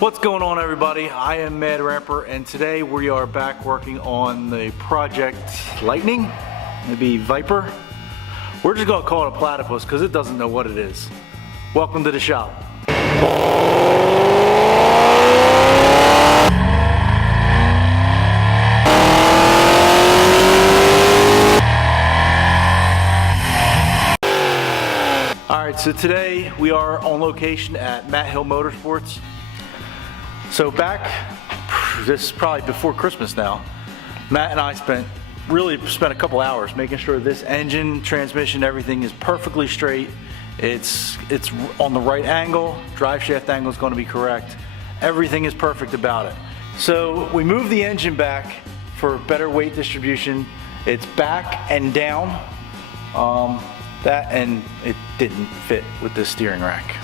What's going on, everybody? I am Mad Ramper, and today we are back working on the Project Lightning, maybe Viper. We're just gonna call it a platypus because it doesn't know what it is. Welcome to the shop. Alright, so today we are on location at Matt Hill Motorsports. So this is probably before Christmas now, Matt and I spent a couple hours making sure this engine, transmission, everything is perfectly straight. It's on the right angle, drive shaft angle is going to be correct. Everything is perfect about it. So we moved the engine back for better weight distribution. It's back and down, and it didn't fit with the steering rack.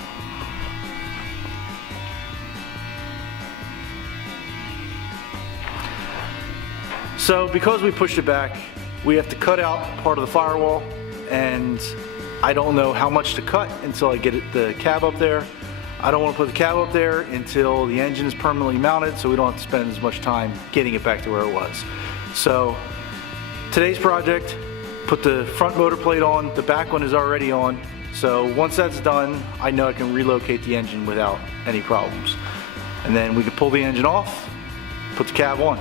So because we pushed it back, we have to cut out part of the firewall, and I don't know how much to cut until I get the cab up there. I don't want to put the cab up there until the engine is permanently mounted, so we don't have to spend as much time getting it back to where it was. So today's project, put the front motor plate on, the back one is already on, so once that's done, I know I can relocate the engine without any problems. And then we can pull the engine off, put the cab on.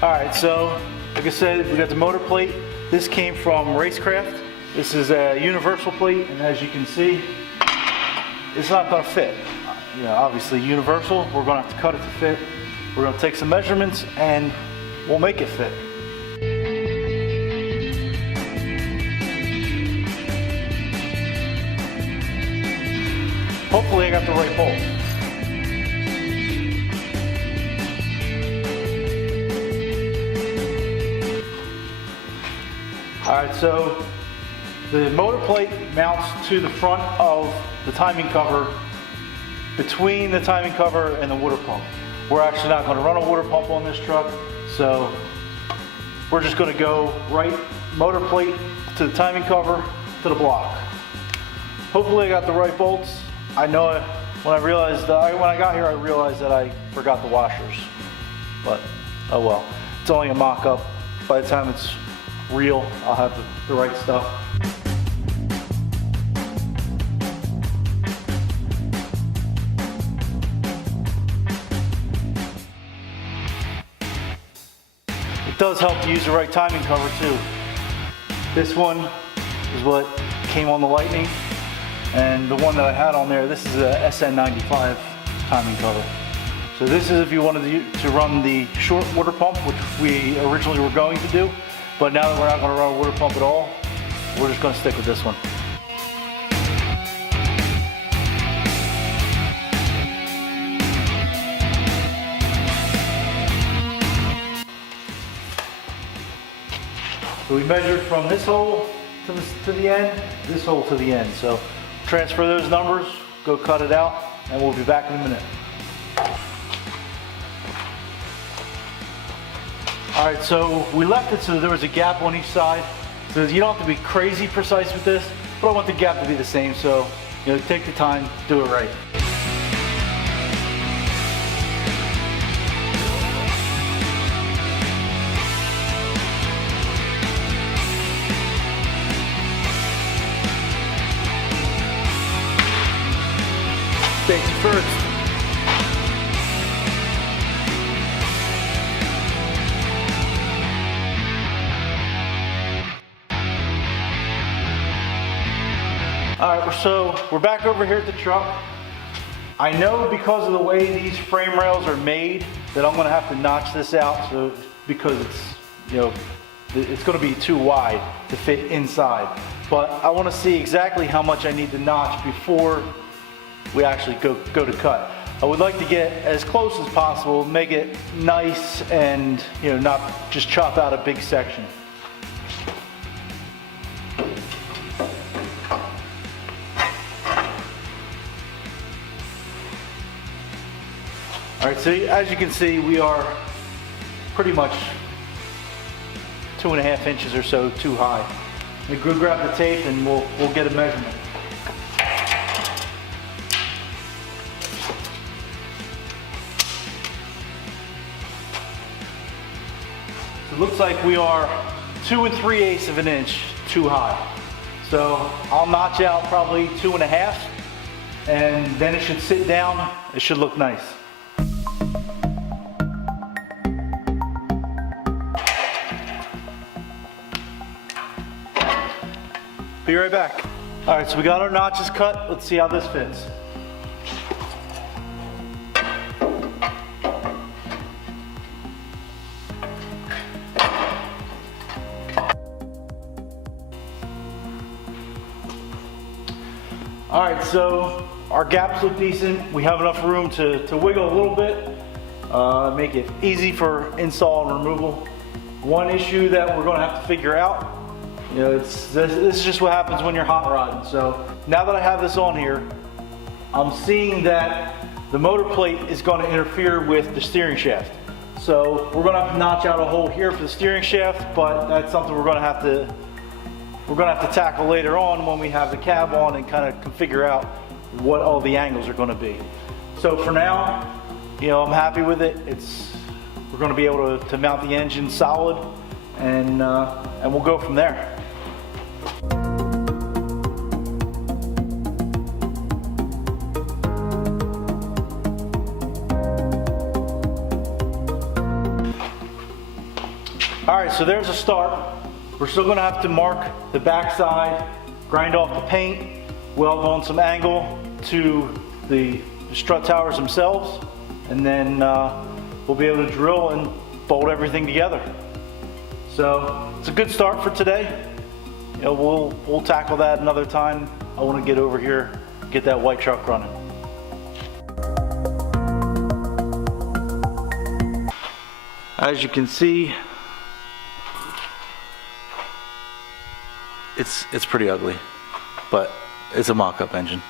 Alright, so like I said, we got the motor plate. This came from Racecraft. This is a universal plate, and as you can see, it's not going to fit. You know, obviously universal, we're going to have to cut it to fit. We're going to take some measurements and we'll make it fit. Hopefully I got the right bolt. Alright, so the motor plate mounts to the front of the timing cover, between the timing cover and the water pump. We're actually not going to run a water pump on this truck, so we're just going to go right motor plate to the timing cover to the block. Hopefully I got the right bolts. I know when I got here I realized that I forgot the washers, but oh well. It's only a mock-up. By the time it's real, I'll have the right stuff. It does help to use the right timing cover too. This one is what came on the Lightning, and the one that I had on there, this is a SN95 timing cover. So this is if you wanted to run the short water pump, which we originally were going to do. But now that we're not going to run a water pump at all, we're just going to stick with this one. So we measured from this hole to the end, this hole to the end. So transfer those numbers, go cut it out, and we'll be back in a minute. Alright, so we left it so there was a gap on each side. So you don't have to be crazy precise with this, but I want the gap to be the same, so take the time, do it right. Safety first. Alright, so we're back over here at the truck. I know because of the way these frame rails are made that I'm going to have to notch this out, because it's going to be too wide to fit inside. But I want to see exactly how much I need to notch before we actually go to cut. I would like to get as close as possible, make it nice, and not just chop out a big section. Alright, so as you can see, we are pretty much 2.5 inches or so too high. We go grab the tape and we'll get a measurement. looks like we are 2 3/8 of an inch too high. So I'll notch out probably 2 1/2, and then it should sit down. It should look nice. Be right back. All right, so we got our notches cut. Let's see how this fits. All right, so our gaps look decent. We have enough room to wiggle a little bit, make it easy for install and removal. One issue that we're gonna have to figure out, you know, this is just what happens when you're hot rodding. So now that I have this on here, I'm seeing that the motor plate is gonna interfere with the steering shaft. So we're gonna have to notch out a hole here for the steering shaft, but that's something we're gonna have to tackle later on when we have the cab on and kind of figure out what all the angles are going to be. So for now, you know, I'm happy with it. We're going to be able to mount the engine solid, and we'll go from there. All right, so there's a start. We're still gonna have to mark the backside, grind off the paint, weld on some angle to the strut towers themselves, and then we'll be able to drill and bolt everything together. So it's a good start for today. You know, we'll tackle that another time. I wanna get over here, get that white truck running. As you can see, it's pretty ugly, but it's a mock-up engine.